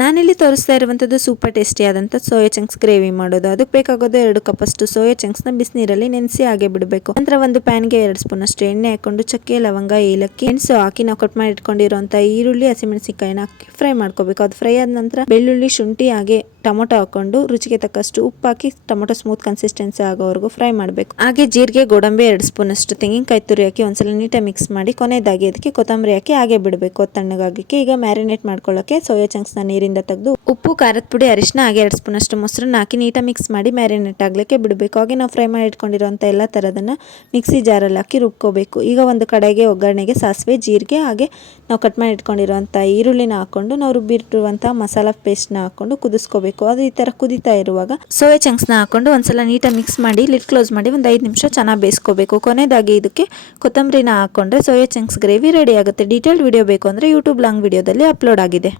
ನಾನಿಲ್ಲಿ ತೋರಿಸ್ತಾ ಇರುವಂಥದ್ದು ಸೂಪರ್ ಟೇಸ್ಟಿ ಆದಂಥ ಸೋಯಾ ಚಂಕ್ಸ್ ಗ್ರೇವಿ ಮಾಡೋದು. ಅದಕ್ಕೆ ಬೇಕಾಗೋದು 2 ಕಪ್ಪಷ್ಟು ಸೋಯಾ ಚಂಕ್ಸ್ನ ಬಿಸಿನೀರಲ್ಲಿ ನೆನೆಸಿ ಹಾಗೆ ಬಿಡಬೇಕು. ನಂತರ ಒಂದು ಪ್ಯಾನ್ಗೆ 2 ಸ್ಪೂನ್ ಅಷ್ಟು ಎಣ್ಣೆ ಹಾಕೊಂಡು ಚಕ್ಕೆ, ಲವಂಗ, ಏಲಕ್ಕಿ, ಮೆಣಸು ಹಾಕಿ ನಾವು ಕಟ್ ಮಾಡಿ ಇಟ್ಕೊಂಡಿರುವಂಥ ಈರುಳ್ಳಿ, ಹಸಿಮೆಣಸಿನಕಾಯಿನ ಹಾಕಿ ಫ್ರೈ ಮಾಡ್ಕೋಬೇಕು. ಅದು ಫ್ರೈ ಆದ ನಂತರ ಬೆಳ್ಳುಳ್ಳಿ, ಶುಂಠಿ ಹಾಗೆ ಟೊಮೊಟೊ ಹಾಕೊಂಡು ರುಚಿಗೆ ತಕ್ಕಷ್ಟು ಉಪ್ಪು ಹಾಕಿ ಟೊಮೊಟೊ ಸ್ಮೂತ್ ಕನ್ಸಿಸ್ಟೆನ್ಸಿ ಆಗೋವರೆಗೂ ಫ್ರೈ ಮಾಡಬೇಕು. ಹಾಗೆ ಜೀರಿಗೆ, ಗೋಡಂಬಿ 2 ಸ್ಪೂನ್ ಅಷ್ಟು, ತೆಂಗಿನಕಾಯಿ ತುರಿ ಹಾಕಿ ಒಂದ್ಸಲ ನೀಟಾಗಿ ಮಿಕ್ಸ್ ಮಾಡಿ ಕೊನೆಯದಾಗಿ ಅದಕ್ಕೆ ಕೊತ್ತಂಬರಿ ಹಾಕಿ ಹಾಗೆ ಬಿಡಬೇಕು ತಣ್ಣಗಾಗಲಿಕ್ಕೆ. ಈಗ ಮ್ಯಾರಿನೇಟ್ ಮಾಡ್ಕೊಳ್ಳೋಕೆ ಸೋಯಾ ಚಂಕ್ಸ್ನ ನೀರಿಂದ ತೆಗೆದು ಉಪ್ಪು, ಖಾರದ ಪುಡಿ, ಅರಿಶಿನ ಹಾಗೆ 2 ಸ್ಪೂನ್ ಅಷ್ಟು ಮೊಸರನ್ನ ಹಾಕಿ ನೀಟಾಗಿ ಮಿಕ್ಸ್ ಮಾಡಿ ಮ್ಯಾರಿನೇಟ್ ಆಗ್ಲಿಕ್ಕೆ ಬಿಡಬೇಕು. ಹಾಗೆ ನಾವು ಫ್ರೈ ಮಾಡಿ ಇಟ್ಕೊಂಡಿರುವಂಥ ಎಲ್ಲ ಥರದನ್ನ ಮಿಕ್ಸಿ ಜಾರಲ್ಲಿ ಹಾಕಿ ರುಬ್ಕೋಬೇಕು. ಈಗ ಒಂದು ಕಡೆಗೆ ಒಗ್ಗರಣೆಗೆ ಸಾಸಿವೆ, ಜೀರಿಗೆ ಹಾಗೆ ನಾವು ಕಟ್ ಮಾಡಿ ಇಟ್ಕೊಂಡಿರುವಂಥ ಈರುಳ್ಳಿನ ಹಾಕೊಂಡು ನಾವು ರುಬ್ಬಿಟ್ಟಿರುವಂಥ ಮಸಾಲಾ ಪೇಸ್ಟ್ನ ಹಾಕೊಂಡು ಕುದಿಸ್ಕೋಬೇಕು. ಅದು ಈ ಥರ ಕುದಿತಾ ಇರುವಾಗ ಸೋಯಾ ಚಂಕ್ಸ್ನ ಹಾಕೊಂಡು ಒಂದ್ಸಲ ನೀಟಾಗಿ ಮಿಕ್ಸ್ ಮಾಡಿ ಲಿಡ್ ಕ್ಲೋಸ್ ಮಾಡಿ ಒಂದು 5 ನಿಮಿಷ ಚೆನ್ನಾಗಿ ಬೇಯಿಸ್ಕೋಬೇಕು. ಕೊನೆಯದಾಗಿ ಇದಕ್ಕೆ ಕೊತ್ತಂಬರಿನ ಹಾಕೊಂಡ್ರೆ ಸೋಯಾ ಚಂಕ್ಸ್ ಗ್ರೇವಿ ರೆಡಿ ಆಗುತ್ತೆ. ಡೀಟೇಲ್ಡ್ ವಿಡಿಯೋ ಬೇಕು ಅಂದರೆ ಯೂಟ್ಯೂಬ್ ಲಾಂಗ್ ವಿಡಿಯೋದಲ್ಲಿ ಅಪ್ಲೋಡ್ ಆಗಿದೆ.